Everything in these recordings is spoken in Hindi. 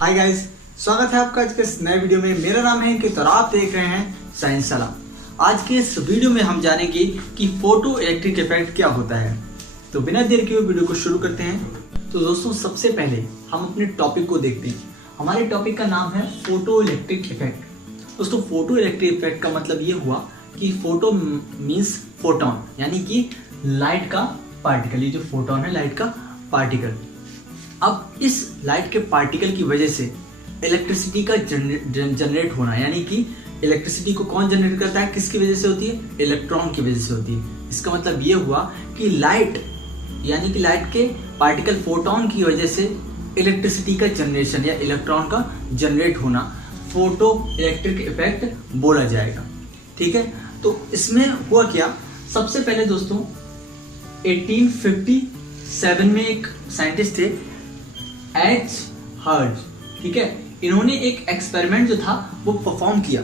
हाय गाइस, स्वागत है आपका आज के इस नए वीडियो में। मेरा नाम है अंकित और आप देख रहे हैं साइंस सलाह। आज के इस वीडियो में हम जानेंगे कि फोटो इलेक्ट्रिक इफेक्ट क्या होता है। तो बिना देर किए वीडियो को शुरू करते हैं। तो दोस्तों, सबसे पहले हम अपने टॉपिक को देखते हैं। हमारे टॉपिक का नाम है फोटो इलेक्ट्रिक इफेक्ट। दोस्तों, फोटो इलेक्ट्रिक इफेक्ट का मतलब ये हुआ कि फोटो मीन्स फोटोन, यानी कि लाइट का पार्टिकल। ये जो फोटोन है, लाइट का पार्टिकल। अब इस लाइट के पार्टिकल की वजह से इलेक्ट्रिसिटी का जनरेट होना, यानी कि इलेक्ट्रिसिटी को कौन जनरेट करता है, किसकी वजह से होती है? इलेक्ट्रॉन की वजह से होती है। इसका मतलब ये हुआ कि लाइट, यानी कि लाइट के पार्टिकल फोटोन की वजह से इलेक्ट्रिसिटी का जनरेशन या इलेक्ट्रॉन का जनरेट होना फोटो इलेक्ट्रिक इफेक्ट बोला जाएगा। ठीक है, तो इसमें हुआ क्या? सबसे पहले दोस्तों 1857 में एक साइंटिस्ट थे, एच हर्ट्ज। ठीक है, इन्होंने एक एक्सपेरिमेंट जो था वो परफॉर्म किया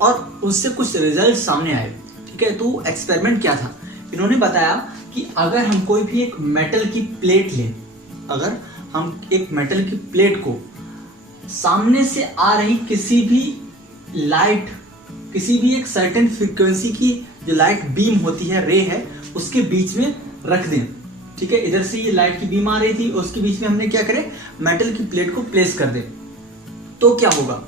और उससे कुछ रिजल्ट सामने आए। ठीक है, तो एक्सपेरिमेंट क्या था? इन्होंने बताया कि अगर हम कोई भी एक मेटल की प्लेट लें, अगर हम एक मेटल की प्लेट को सामने से आ रही किसी भी लाइट, किसी भी एक सर्टेन फ्रीक्वेंसी की जो लाइट बीम होती है, रे है, उसके बीच में रख दें। ठीक है, इधर से ये लाइट की बीम आ रही थी, उसके बीच में हमने क्या करें, मेटल की प्लेट को प्लेस कर दें। तो क्या होगा?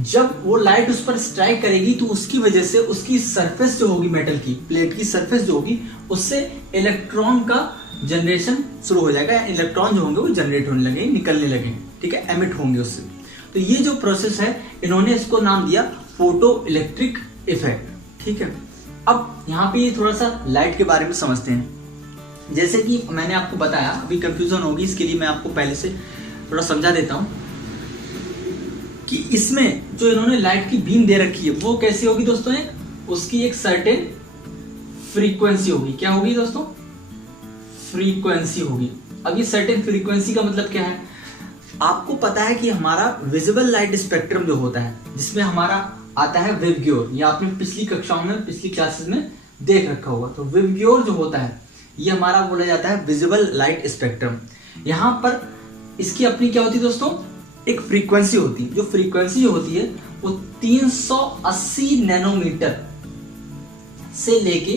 जब वो लाइट उस पर स्ट्राइक करेगी तो उसकी वजह से उसकी सरफेस जो होगी, मेटल की प्लेट की सरफेस जो होगी, उससे इलेक्ट्रॉन का जनरेशन शुरू हो जाएगा। इलेक्ट्रॉन जो होंगे वो जनरेट होने लगे, निकलने लगे। ठीक है, एमिट होंगे उससे। तो ये जो प्रोसेस है, इन्होंने इसको नाम दिया फोटो इलेक्ट्रिक इफेक्ट। ठीक है, अब यहाँ पे थोड़ा सा लाइट के बारे में समझते हैं। जैसे कि मैंने आपको बताया, अभी कंफ्यूजन होगी, इसके लिए मैं आपको पहले से थोड़ा समझा देता हूं कि इसमें जो इन्होंने लाइट की बीम दे रखी है वो कैसी होगी दोस्तों? उसकी एक सर्टेन फ्रीक्वेंसी होगी। क्या होगी दोस्तों? फ्रीक्वेंसी होगी। अब ये सर्टेन फ्रीक्वेंसी का मतलब क्या है? आपको पता है कि हमारा विजिबल लाइट स्पेक्ट्रम जो होता है, जिसमें हमारा आता है वेवग्योर, ये आपने पिछली कक्षाओं में, पिछली क्लासेस में देख रखा होगा। तो वेवग्योर जो होता है, ये हमारा बोला जाता है विजिबल लाइट स्पेक्ट्रम। यहां पर इसकी अपनी क्या होती है दोस्तों? एक फ्रीक्वेंसी होती है। जो फ्रीक्वेंसी होती है वो 380 नैनोमीटर से लेके,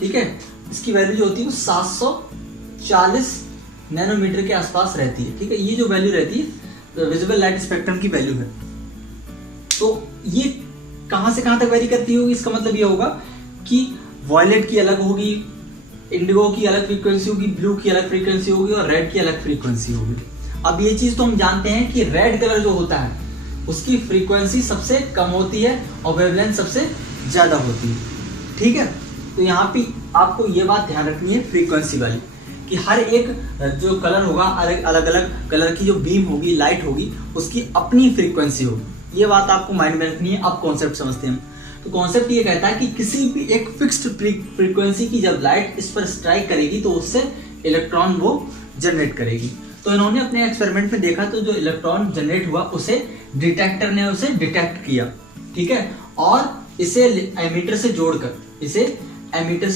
ठीक है, इसकी वैल्यू जो होती है वो 740 नैनोमीटर के आसपास रहती है। ठीक है, ये जो वैल्यू रहती है विजिबल लाइट स्पेक्ट्रम की वैल्यू है। तो ये कहां से कहां तक वेरी करती होगी? इसका मतलब ये होगा कि वॉयलेट की अलग होगी, इंडिगो की अलग फ्रीक्वेंसी होगी, ब्लू की अलग फ्रीक्वेंसी होगी और रेड की अलग फ्रीक्वेंसी होगी। अब ये चीज तो हम जानते हैं कि रेड कलर जो होता है उसकी फ्रीक्वेंसी सबसे कम होती है और वेवलेंथ सबसे ज्यादा होती है। ठीक है, तो यहाँ पे आपको ये बात ध्यान रखनी है फ्रीक्वेंसी वाली, कि हर एक जो कलर होगा, अलग अलग कलर की जो बीम होगी, लाइट होगी, उसकी अपनी फ्रीक्वेंसी होगी। ये बात आपको माइंड में रखनी है। अब कॉन्सेप्ट समझते हैं। तो कॉन्सेप्ट ये कहता है कि किसी भी एक फिक्स्ड फ्रीक्वेंसी की जब लाइट इस पर स्ट्राइक करेगी तो उससे इलेक्ट्रॉन वो जनरेट करेगी। तो इन्होंने अपने एक्सपेरिमेंट में देखा, तो जो इलेक्ट्रॉन जनरेट हुआ उसे डिटेक्टर ने उसे डिटेक्ट किया। ठीक है, और इसे एमीटर से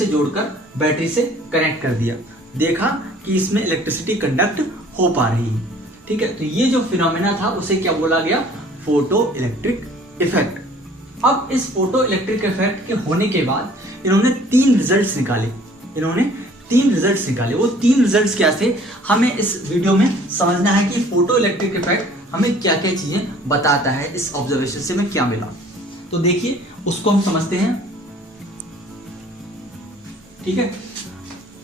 जोड़कर बैटरी से कनेक्ट कर दिया। देखा कि इसमें इलेक्ट्रिसिटी कंडक्ट हो पा रही है। ठीक है, तो ये जो फिनोमेना था उसे क्या बोला गया? Photo electric effect. अब इस फोटो इलेक्ट्रिक इफेक्ट के होने के बाद इन्होंने 3 रिजल्ट्स निकाले। वो 3 रिजल्ट्स क्या थे, हमें इस वीडियो में समझना है कि फोटो इलेक्ट्रिक इफेक्ट हमें क्या क्या चीजें बताता है, इस ऑब्जर्वेशन से हमें क्या मिला। तो देखिए, उसको हम समझते हैं। ठीक है,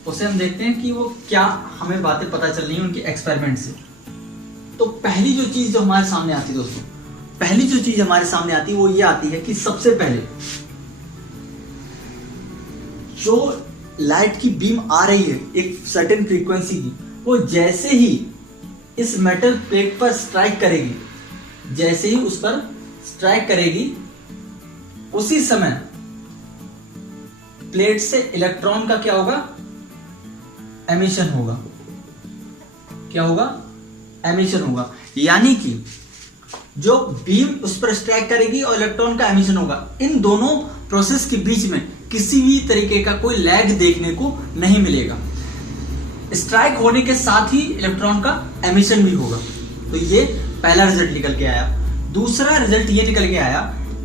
उसे हम देखते हैं कि वो क्या हमें बातें पता चल रही है उनके एक्सपेरिमेंट से। तो पहली जो चीज जो हमारे सामने आती है दोस्तों, पहली जो चीज हमारे सामने आती है वो ये आती है कि सबसे पहले जो लाइट की बीम आ रही है एक सर्टेन फ्रीक्वेंसी की, वो जैसे ही इस मेटल प्लेट पर स्ट्राइक करेगी, जैसे ही उस पर स्ट्राइक करेगी, उसी समय प्लेट से इलेक्ट्रॉन का क्या होगा? एमिशन होगा। क्या होगा? एमिशन होगा। यानी कि जो बीम उस पर स्ट्राइक करेगी और इलेक्ट्रॉन का एमिशन होगा, इन दोनों प्रोसेस के बीच में किसी भी तरीके का कोई लैग देखने को नहीं मिलेगा। स्ट्राइक होने के साथ ही इलेक्ट्रॉन का एमिशन भी होगा। तो ये पहला रिजल्ट निकल के आया। दूसरा रिजल्ट ये निकल के आया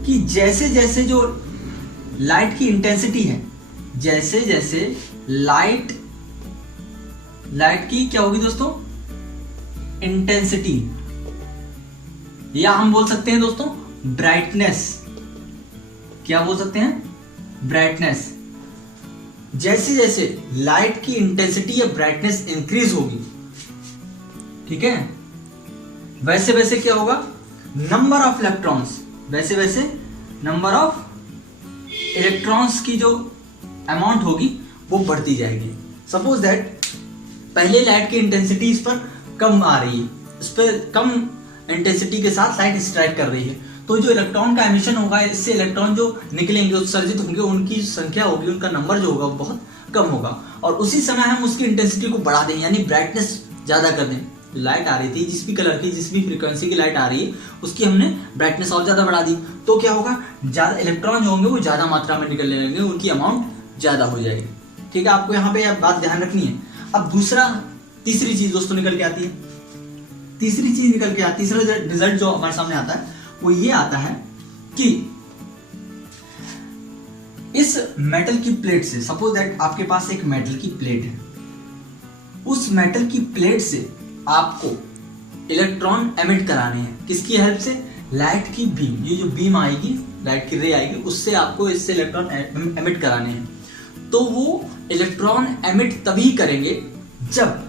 कि जैसे जैसे जो लाइट की इंटेंसिटी है, जैसे जैसे लाइट की क्या होगी दोस्तों, इंटेंसिटी, या हम बोल सकते हैं दोस्तों ब्राइटनेस। क्या बोल सकते हैं, ब्राइटनेस। जैसे जैसे लाइट की इंटेंसिटी या ब्राइटनेस इंक्रीज होगी, ठीक है, वैसे वैसे क्या होगा, नंबर ऑफ इलेक्ट्रॉन्स, वैसे वैसे नंबर ऑफ इलेक्ट्रॉन्स की जो अमाउंट होगी वो बढ़ती जाएगी। सपोज दैट पहले लाइट की इंटेंसिटी इस पर कम आ रही है, इस पर कम इंटेंसिटी के साथ लाइट स्ट्राइक कर रही है, तो जो इलेक्ट्रॉन का एमिशन होगा, इससे इलेक्ट्रॉन जो निकलेंगे, उत्सर्जित होंगे, उनकी संख्या होगी, उनका नंबर जो होगा वो बहुत कम होगा। और उसी समय हम उसकी इंटेंसिटी को बढ़ा दें, यानी ब्राइटनेस ज्यादा कर दें। लाइट आ रही थी, जिस भी कलर की, जिस भी फ्रीक्वेंसी की लाइट आ रही है, उसकी हमने ब्राइटनेस और ज्यादा बढ़ा दी, तो क्या होगा, ज्यादा इलेक्ट्रॉन जो होंगे वो ज्यादा मात्रा में निकलने लगेंगे, उनकी अमाउंट ज्यादा हो जाएगी। ठीक है, आपको यहाँ पे बात ध्यान रखनी है। अब तीसरी चीज दोस्तों निकल के आती है, तीसरा रिजल्ट जो हमारे सामने आता है वो ये आता है कि इस मेटल की प्लेट से, सपोज दैट आपके पास एक मेटल की प्लेट है, उस मेटल की प्लेट से आपको इलेक्ट्रॉन एमिट कराने हैं। किसकी हेल्प से, लाइट की बीम, ये जो बीम आएगी, लाइट की रे आएगी, उससे आपको इससे इलेक्ट्रॉन एमिट कराने हैं। तो वो इलेक्ट्रॉन एमिट तभी करेंगे जब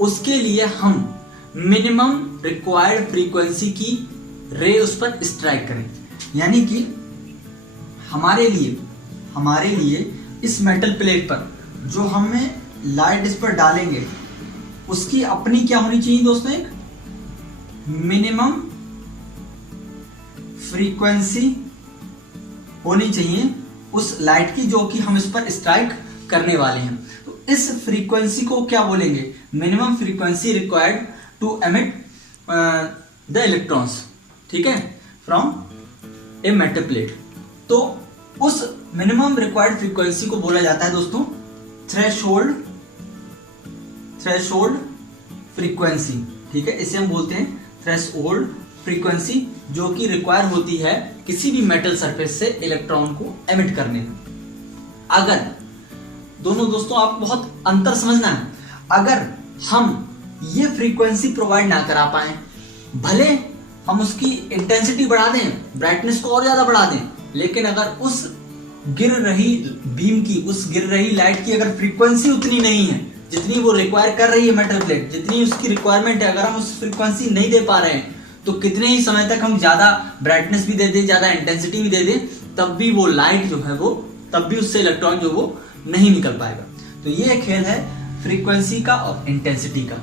उसके लिए हम मिनिमम रिक्वायर्ड फ्रीक्वेंसी की रे उस पर स्ट्राइक करें। यानी कि हमारे लिए इस मेटल प्लेट पर जो हमें लाइट इस पर डालेंगे, उसकी अपनी क्या होनी चाहिए दोस्तों, एक मिनिमम फ्रीक्वेंसी होनी चाहिए उस लाइट की, जो कि हम इस पर स्ट्राइक करने वाले हैं। तो इस फ्रीक्वेंसी को क्या बोलेंगे, minimum frequency required to emit the electrons, ठीक है, फ्रॉम ए मेटल प्लेट। तो उस मिनिमम रिक्वायर्ड फ्रीक्वेंसी को बोला जाता है दोस्तों थ्रेशोल्ड फ्रीक्वेंसी। ठीक है, इसे हम बोलते हैं थ्रेशोल्ड फ्रीक्वेंसी, जो कि रिक्वायर होती है किसी भी मेटल सरफेस से इलेक्ट्रॉन को एमिट करने में। अगर दोनों दोस्तों आप बहुत अंतर समझना है, अगर हम ये फ्रीक्वेंसी प्रोवाइड ना करा पाए, भले हम उसकी इंटेंसिटी बढ़ा दें, ब्राइटनेस को और ज्यादा बढ़ा दें, लेकिन अगर उस गिर रही बीम की, उस गिर रही लाइट की अगर फ्रीक्वेंसी उतनी नहीं है जितनी वो रिक्वायर कर रही है मेटल प्लेट, जितनी उसकी रिक्वायरमेंट है, अगर हम उस फ्रीक्वेंसी नहीं दे पा रहे हैं, तो कितने ही समय तक हम ज्यादा ब्राइटनेस भी दे दें, ज्यादा इंटेंसिटी भी दे दें, तब भी वो लाइट जो है वो, तब भी उससे इलेक्ट्रॉन जो वो नहीं निकल पाएगा। तो ये खेल है फ्रीक्वेंसी का और इंटेंसिटी का।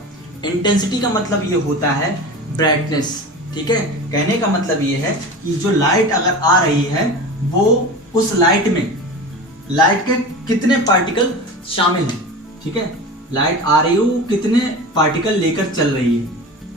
इंटेंसिटी का मतलब ये होता है ब्राइटनेस। ठीक है, कहने का मतलब ये है कि जो लाइट अगर आ रही है, वो उस लाइट में लाइट के कितने पार्टिकल शामिल हैं। ठीक है, लाइट आ रही है, कितने पार्टिकल लेकर चल रही है।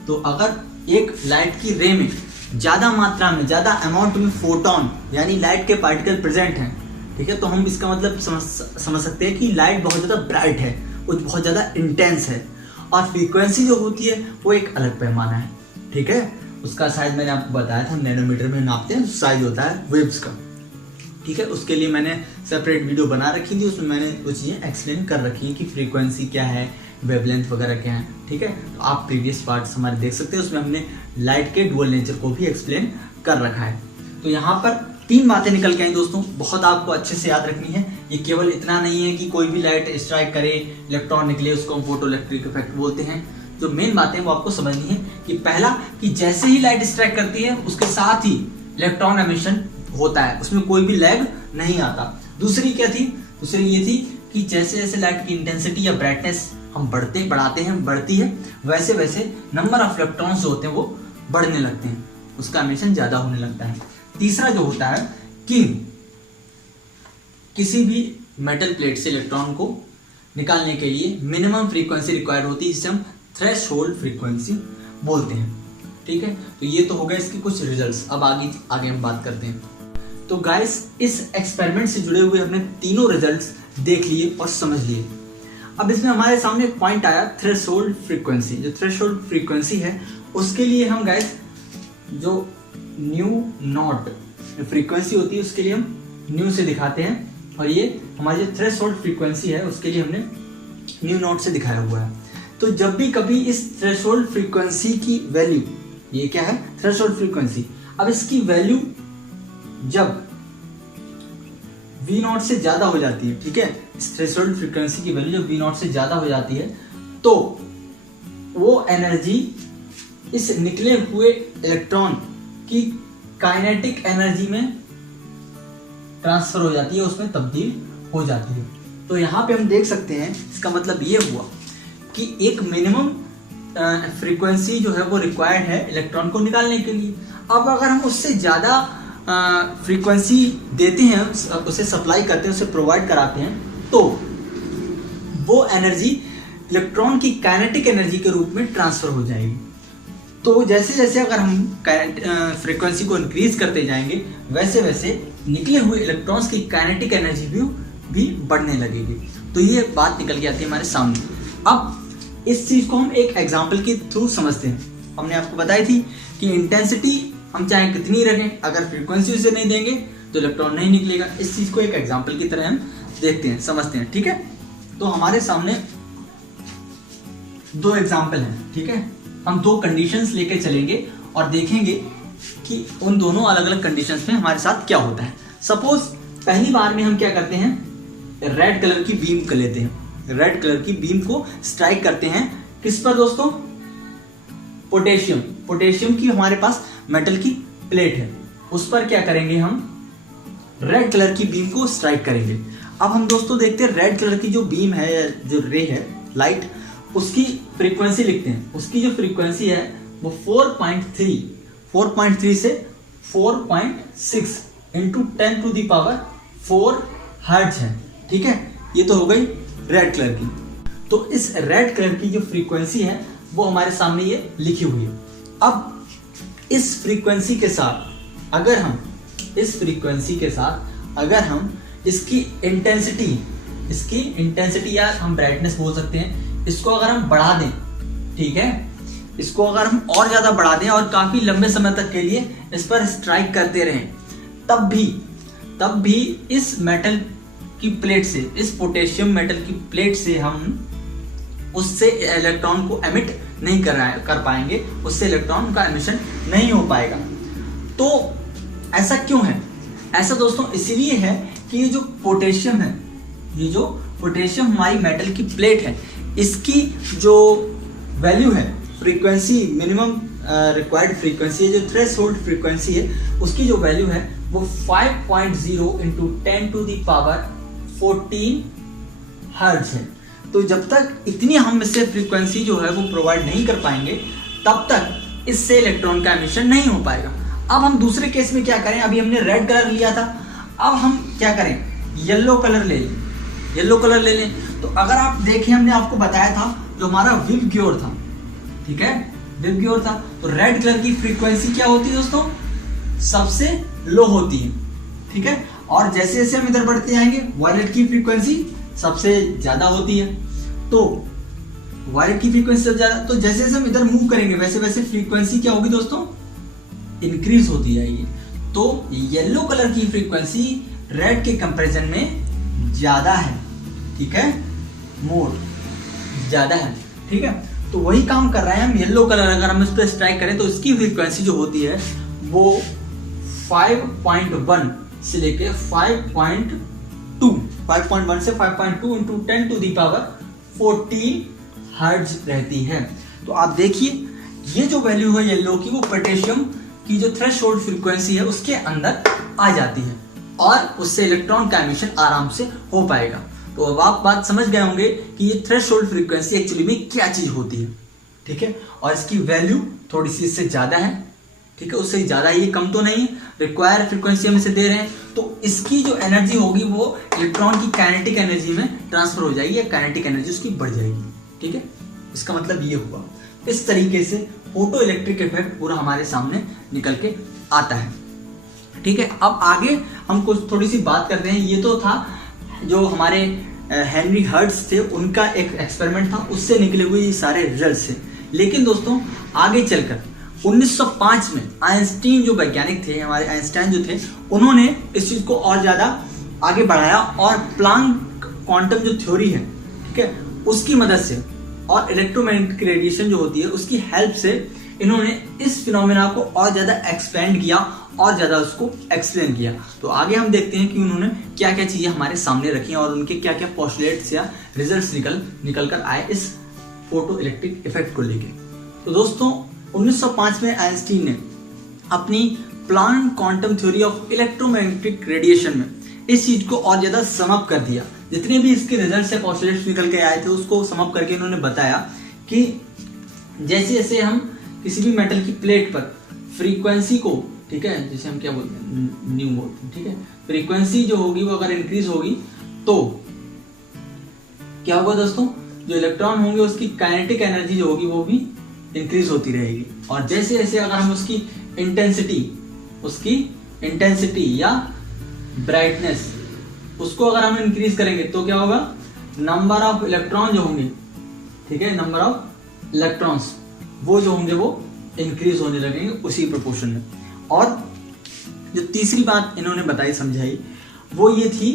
तो अगर एक लाइट की रे में ज्यादा मात्रा में, ज्यादा अमाउंट में फोटोन यानी लाइट के पार्टिकल प्रेजेंट हैं, ठीक है, तो हम इसका मतलब समझ सकते हैं कि लाइट बहुत ज्यादा ब्राइट है, वो बहुत ज्यादा इंटेंस है। और फ्रीक्वेंसी जो होती है वो एक अलग पैमाना है। ठीक है, उसका साइज मैंने आपको बताया था, नैनोमीटर में नापते हैं, साइज होता है वेव्स का। ठीक है, उसके लिए मैंने सेपरेट वीडियो बना रखी थी, उसमें मैंने वो चीज़ें एक्सप्लेन कर रखी है कि फ्रीक्वेंसी क्या है, वेवलेंथ वगैरह क्या है। ठीक है, तो आप प्रीवियस पार्ट्स हमारे देख सकते हैं, उसमें हमने लाइट के डुअल नेचर को भी एक्सप्लेन कर रखा है। तो यहाँ पर 3 बातें निकल के आई दोस्तों, बहुत आपको अच्छे से याद रखनी है। ये केवल इतना नहीं है कि कोई भी लाइट स्ट्राइक करे, इलेक्ट्रॉन निकले, उसको हम फोटो इलेक्ट्रिक इफेक्ट बोलते हैं। जो मेन बातें वो आपको समझनी है कि पहला, कि जैसे ही लाइट स्ट्राइक करती है उसके साथ ही इलेक्ट्रॉन एमिशन होता है, उसमें कोई भी लैग नहीं आता। दूसरी क्या थी, दूसरी ये थी कि जैसे जैसे लाइट की इंटेंसिटी या ब्राइटनेस हम बढ़ती है, वैसे वैसे नंबर ऑफ इलेक्ट्रॉन्स जो होते हैं वो बढ़ने लगते हैं, उसका एमिशन ज्यादा होने लगता है। तीसरा जो होता है कि किसी भी मेटल प्लेट से इलेक्ट्रॉन को निकालने के लिए मिनिमम फ्रीक्वेंसी रिक्वायर्ड होती है, जिसे हम थ्रेशोल्ड फ्रीक्वेंसी बोलते हैं। ठीक है, तो ये तो हो गए इसके कुछ रिजल्ट्स। अब आगे हम बात करते हैं। तो गाइस, इस एक्सपेरिमेंट से जुड़े हुए हमने तीनों रिजल्ट्स देख लिए और समझ लिए। अब इसमें हमारे सामने एक पॉइंट आया, थ्रेशोल्ड फ्रीक्वेंसी। जो थ्रेशोल्ड फ्रीक्वेंसी है उसके लिए हम गाइस जो न्यू नॉट फ्रीक्वेंसी होती है उसके लिए हम न्यू से दिखाते हैं, और ये हमारी जो थ्रेशोल्ड फ्रीक्वेंसी है उसके लिए हमने न्यू नॉट से दिखाया हुआ है। तो जब भी कभी इस थ्रेशोल्ड फ्रीक्वेंसी की वैल्यू, ये क्या है थ्रेशोल्ड फ्रीक्वेंसी, अब इसकी वैल्यू जब V0 से ज्यादा हो जाती है, ठीक है, इस थ्रेशोल्ड फ्रीक्वेंसी की वैल्यू जब V0 से ज्यादा हो जाती है तो वो एनर्जी इस निकले हुए इलेक्ट्रॉन की काइनेटिक एनर्जी में ट्रांसफर हो जाती है, उसमें तब्दील हो जाती है। तो यहाँ पे हम देख सकते हैं, इसका मतलब ये हुआ कि एक मिनिमम फ्रीक्वेंसी जो है वो रिक्वायर्ड है इलेक्ट्रॉन को निकालने के लिए। अब अगर हम उससे ज़्यादा फ्रीक्वेंसी देते हैं, उसे सप्लाई करते हैं, उसे प्रोवाइड कराते हैं, तो वो एनर्जी इलेक्ट्रॉन की काइनेटिक एनर्जी के रूप में ट्रांसफर हो जाएगी। तो जैसे जैसे अगर हम फ्रीक्वेंसी को इंक्रीज करते जाएंगे वैसे वैसे निकले हुए इलेक्ट्रॉन्स की काइनेटिक एनर्जी भी बढ़ने लगेगी। तो ये बात निकल के आती है हमारे सामने। अब इस चीज को हम एक एग्जांपल के थ्रू समझते हैं। हमने आपको बताई थी कि इंटेंसिटी हम चाहे कितनी रखें, अगर फ्रीक्वेंसी उसे नहीं देंगे तो इलेक्ट्रॉन नहीं निकलेगा। इस चीज को एक एग्जांपल की तरह हम देखते हैं, समझते हैं, ठीक है। तो हमारे सामने दो एग्जांपल हैं, ठीक है। हम दो कंडीशंस लेके चलेंगे और देखेंगे कि उन दोनों अलग अलग कंडीशंस में हमारे साथ क्या होता है। सपोज पहली बार में हम क्या करते हैं, रेड कलर की बीम कर लेते हैं। रेड कलर की बीम को स्ट्राइक करते हैं किस पर दोस्तों, पोटेशियम। पोटेशियम की हमारे पास मेटल की प्लेट है, उस पर क्या करेंगे हम, रेड कलर की बीम को स्ट्राइक करेंगे। अब हम दोस्तों देखते हैं रेड कलर की जो बीम है, जो रे है लाइट, उसकी फ्रीक्वेंसी लिखते हैं। उसकी जो फ्रीक्वेंसी है वो 4.3 से 4.6 इंटू 10⁴ हर्ट्ज है, ठीक है। ये तो हो गई रेड कलर की। तो इस रेड कलर की जो फ्रीक्वेंसी है वो हमारे सामने ये लिखी हुई है। अब इस फ्रीक्वेंसी के साथ अगर हम इसकी इंटेंसिटी या हम ब्राइटनेस बोल सकते हैं, इसको अगर हम बढ़ा दें, ठीक है, इसको अगर हम और ज्यादा बढ़ा दें और काफी लंबे समय तक के लिए इस पर स्ट्राइक करते रहें, तब भी इस मेटल की प्लेट से, इस पोटेशियम मेटल की प्लेट से हम उससे इलेक्ट्रॉन को एमिट नहीं कर पाएंगे, उससे इलेक्ट्रॉन का एमिशन नहीं हो पाएगा। तो ऐसा क्यों है? ऐसा दोस्तों इसीलिए है कि ये जो पोटेशियम है, ये जो पोटेशियम हमारी मेटल की प्लेट है, इसकी जो वैल्यू है, फ्रीक्वेंसी, मिनिमम रिक्वायर्ड फ्रीक्वेंसी है, जो थ्रेशोल्ड फ्रीक्वेंसी है, उसकी जो वैल्यू है वो 5.0 इंटू 10⁴ हर्ट्ज है। तो जब तक इतनी हम इससे फ्रीक्वेंसी जो है वो प्रोवाइड नहीं कर पाएंगे, तब तक इससे इलेक्ट्रॉन का एमिशन नहीं हो पाएगा। अब हम दूसरे केस में क्या करें, अभी हमने रेड कलर लिया था, अब हम क्या करें, येलो कलर ले लें। तो अगर आप देखें, हमने आपको बताया था जो हमारा विबग्योर था, ठीक है, विबग्योर था, तो रेड कलर की फ्रीक्वेंसी क्या होती है दोस्तों, सबसे लो होती है, ठीक है। और जैसे जैसे हम इधर बढ़ते जाएंगे, वायलेट की फ्रीक्वेंसी सबसे ज्यादा होती है। तो वायलेट की फ्रीक्वेंसी सबसे ज्यादा, तो जैसे जैसे हम इधर मूव करेंगे वैसे वैसे फ्रीक्वेंसी क्या होगी दोस्तों, इंक्रीज होती जाएगी। तो येलो कलर की फ्रीक्वेंसी रेड के कंपैरिजन में ज्यादा है, ठीक है, मोर ज्यादा है, ठीक है। तो वही काम कर रहा है हम, येलो कलर अगर हम इस पर स्ट्राइक करें तो इसकी फ्रीक्वेंसी जो होती है वो 5.1 से लेके 5.1 से 5.2 इंटू 10⁴ हर्ट्ज रहती है। तो आप देखिए ये जो वैल्यू है येलो की, वो पोटेशियम की जो थ्रेशोल्ड फ्रीक्वेंसी है उसके अंदर आ जाती है और उससे इलेक्ट्रॉन का एमिशन आराम से हो पाएगा। तो अब आप बात समझ गए होंगे कि ये थ्रेशोल्ड फ्रीक्वेंसी एक्चुअली में क्या चीज होती है, ठीक है। और इसकी वैल्यू थोड़ी सी इससे ज्यादा है, ठीक है, उससे ज्यादा, ये कम तो नहीं, रिक्वायर्ड फ्रीक्वेंसी हम इसे दे रहे हैं, तो इसकी जो एनर्जी होगी वो इलेक्ट्रॉन की काइनेटिक एनर्जी में ट्रांसफर हो जाएगी, या काइनेटिक एनर्जी उसकी बढ़ जाएगी, ठीक है। इसका मतलब ये हुआ। इस तरीके से फोटो इलेक्ट्रिक इफेक्ट पूरा हमारे सामने निकल के आता है, ठीक है। अब आगे हम कुछ थोड़ी सी बात करते हैं। ये तो था जो हमारे हेनरी हर्ट्ज थे, उनका एक एक्सपेरिमेंट था, उससे निकले हुए ये सारे रिजल्ट्स थे। लेकिन दोस्तों आगे चलकर 1905 में आइंस्टीन जो वैज्ञानिक थे, हमारे आइंस्टाइन जो थे, उन्होंने इस चीज को और ज्यादा आगे बढ़ाया और प्लांक क्वांटम जो थ्योरी है, ठीक है, उसकी मदद से और इलेक्ट्रोमैग्नेटिक रेडिएशन जो होती है उसकी हेल्प से इन्होंने इस फिनोमेना को और ज्यादा एक्सपेंड किया और ज्यादा उसको एक्सप्लेन किया। तो आगे हम देखते हैं कि उन्होंने क्या क्या चीजें हमारे सामने रखी और उनके क्या क्या पोस्टुलेट्स या रिजल्ट्स निकल कर आए इस फोटो इलेक्ट्रिक इफेक्ट को लेके। तो दोस्तों 1905 में आइंस्टीन ने अपनी Planck quantum theory of electromagnetic radiation में इस चीज को और ज्यादा समअप कर दिया। जितने भी इसके रिजल्ट्स या पोस्टुलेट्स निकल के आए थे उसको समअप करके इन्होंने बताया कि जैसे जैसे हम किसी भी मेटल की प्लेट पर फ्रीक्वेंसी को, ठीक है, जैसे हम क्या बोलते हैं न्यू बोलते हैं, ठीक है, फ्रीक्वेंसी जो होगी वो अगर इंक्रीज होगी तो क्या होगा दोस्तों, जो इलेक्ट्रॉन होंगे उसकी काइनेटिक एनर्जी जो होगी वो भी इंक्रीज होती रहेगी। और जैसे जैसे अगर हम उसकी इंटेंसिटी या ब्राइटनेस उसको अगर हम इंक्रीज करेंगे तो क्या होगा, नंबर ऑफ इलेक्ट्रॉन जो होंगे, ठीक है, नंबर ऑफ इलेक्ट्रॉन्स वो जो होंगे वो इंक्रीज होने लगेंगे उसी प्रोपोर्शन में। और जो तीसरी बात इन्होंने बताई समझाई वो ये थी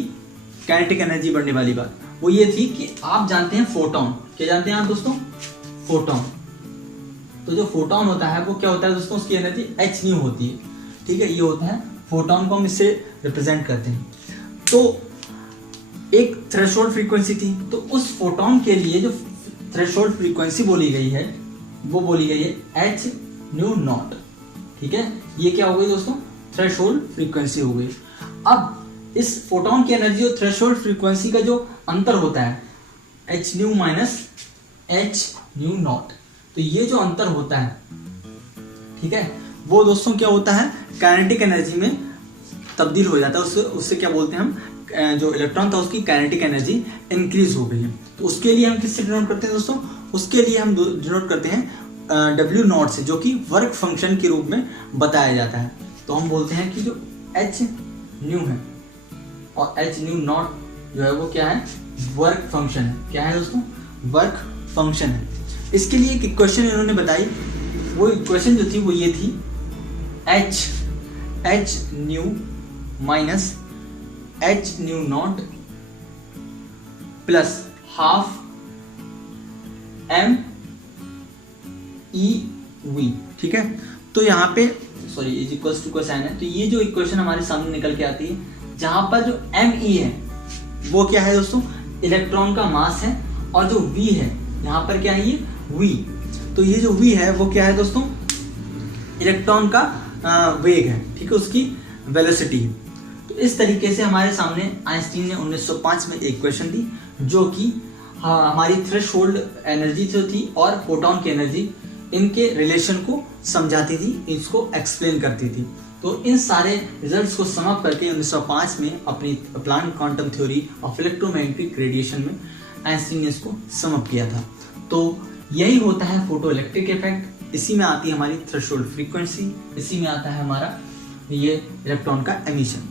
काइनेटिक एनर्जी बढ़ने वाली बात, वो ये थी कि आप जानते हैं फोटॉन, क्या जानते हैं आप दोस्तों, फोटॉन। तो जो फोटॉन होता है वो क्या होता है दोस्तों, उसकी एनर्जी h न्यू होती है, ठीक है, ये होता है फोटॉन को हम इससे रिप्रेजेंट करते हैं। तो एक थ्रेशोल्ड फ्रीक्वेंसी थी, तो उस फोटॉन के लिए जो थ्रेशोल्ड फ्रीक्वेंसी बोली गई है वो बोली गई है h न्यू नॉट, ठीक है, ये क्या हो गई दोस्तों, थ्रेशोल्ड फ्रीक्वेंसी हो गई। अब इस फोटॉन की एनर्जी और थ्रेशोल्ड फ्रीक्वेंसी का जो अंतर होता है h new minus h new not, तो ये जो अंतर होता है, ठीक है, वो दोस्तों क्या होता है, काइनेटिक एनर्जी में तब्दील हो जाता है। उससे क्या बोलते हैं हम, जो इलेक्ट्रॉन था उसकी काइनेटिक एनर्जी इंक्रीज हो गई है। तो उसके लिए हम किससे डिनोट करते हैं दोस्तों, उसके लिए हम डिनोट करते हैं W नॉट से, जो कि वर्क फंक्शन के रूप में बताया जाता है। तो हम बोलते हैं कि जो h न्यू है और h न्यू नॉट जो है वो क्या है, वर्क फंक्शन है। क्या है दोस्तों, वर्क फंक्शन है। इसके लिए एक इक्वेशन इन्होंने बताई, वो इक्वेशन जो थी वो ये थी, h new minus h new not plus half m e v, ठीक है। तो यहाँ पे सॉरी इज इक्वल्स टू का साइन है, तो ये जो इक्वेशन हमारे सामने निकल के आती है, जहां पर जो me है वो क्या है दोस्तों, इलेक्ट्रॉन का मास है, और जो v है यहाँ पर क्या है, ये v। तो ये जो v है वो क्या है दोस्तों, इलेक्ट्रॉन का वेग है, ठीक है, उसकी वेलोसिटी है। तो इस तरीके से हमारे सामने आइंस्टीन ने 1905 में एक क्वेश्चन दी जो कि हमारी थ्रेशोल्ड एनर्जी जो थी और फोटॉन की एनर्जी, इनके रिलेशन को समझाती थी, इसको एक्सप्लेन करती थी। तो इन सारे रिजल्ट्स को समअप करके 1905 में अपनी Planck quantum theory of electromagnetic radiation में आइंस्टीन ने इसको समअप किया था। तो यही होता है फोटो इलेक्ट्रिक इफेक्ट, इसी में आती है हमारी थ्रेशोल्ड फ्रीक्वेंसी, इसी में आता है हमारा ये इलेक्ट्रॉन का एमिशन।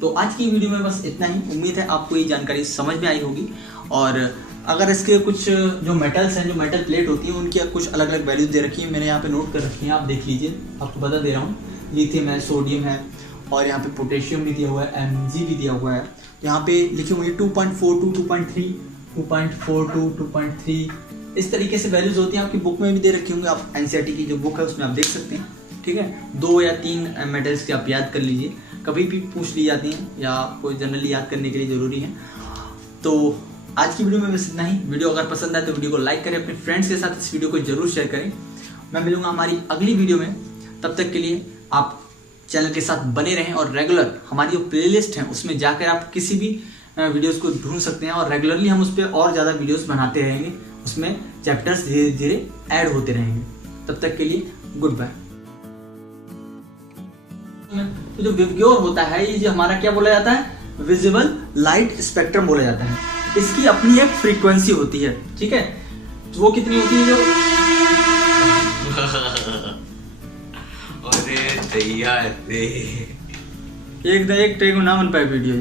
तो आज की वीडियो में बस इतना ही। उम्मीद है आपको ये जानकारी समझ में आई होगी। और अगर इसके कुछ जो मेटल्स हैं, जो मेटल प्लेट होती है, उनकी कुछ अलग अलग वैल्यूज दे रखी है, मैंने यहाँ पे नोट कर रखी है, आप देख लीजिए, आपको बता दे रहा हूँ। लिथियम है, सोडियम है, और यहाँ पे पोटेशियम भी दिया हुआ है, Mg भी दिया हुआ है। यहाँ पे लिखी हुई है 2.42, 2.3, 2.42, 2.3, इस तरीके से वैल्यूज होती हैं। आपकी बुक में भी दे रखी होंगी, आप NCERT की जो बुक है उसमें आप देख सकते हैं, ठीक है। 2 या 3 मेटल्स की आप याद कर लीजिए, कभी भी पूछ ली जाती हैं या कोई जनरली याद करने के लिए ज़रूरी है। तो आज की वीडियो में बस इतना ही। वीडियो अगर पसंद आए तो वीडियो को लाइक करें, अपने फ्रेंड्स के साथ इस वीडियो को जरूर शेयर करें। मैं मिलूंगा हमारी अगली वीडियो में, तब तक के लिए आप चैनल के साथ बने रहें और रेगुलर हमारी जो प्लेलिस्ट है उसमें जाकर आप किसी भी वीडियोस को ढूंढ सकते हैं, और रेगुलरली हम उस पर और ज़्यादा वीडियोस बनाते रहेंगे, उसमें चैप्टर्स धीरे धीरे ऐड होते रहेंगे। तब तक के लिए गुड बाय। तो जो विवग्योर होता है, ये जो हमारा क्या बोला जाता है, विजिबल लाइट स्पेक्ट्रम बोला जाता है। इसकी अपनी एक फ्रीक्वेंसी होती है, ठीक है, तो वो कितनी होती है जो अरे तैयार एक ट्रे को ना बन पाए वीडियो।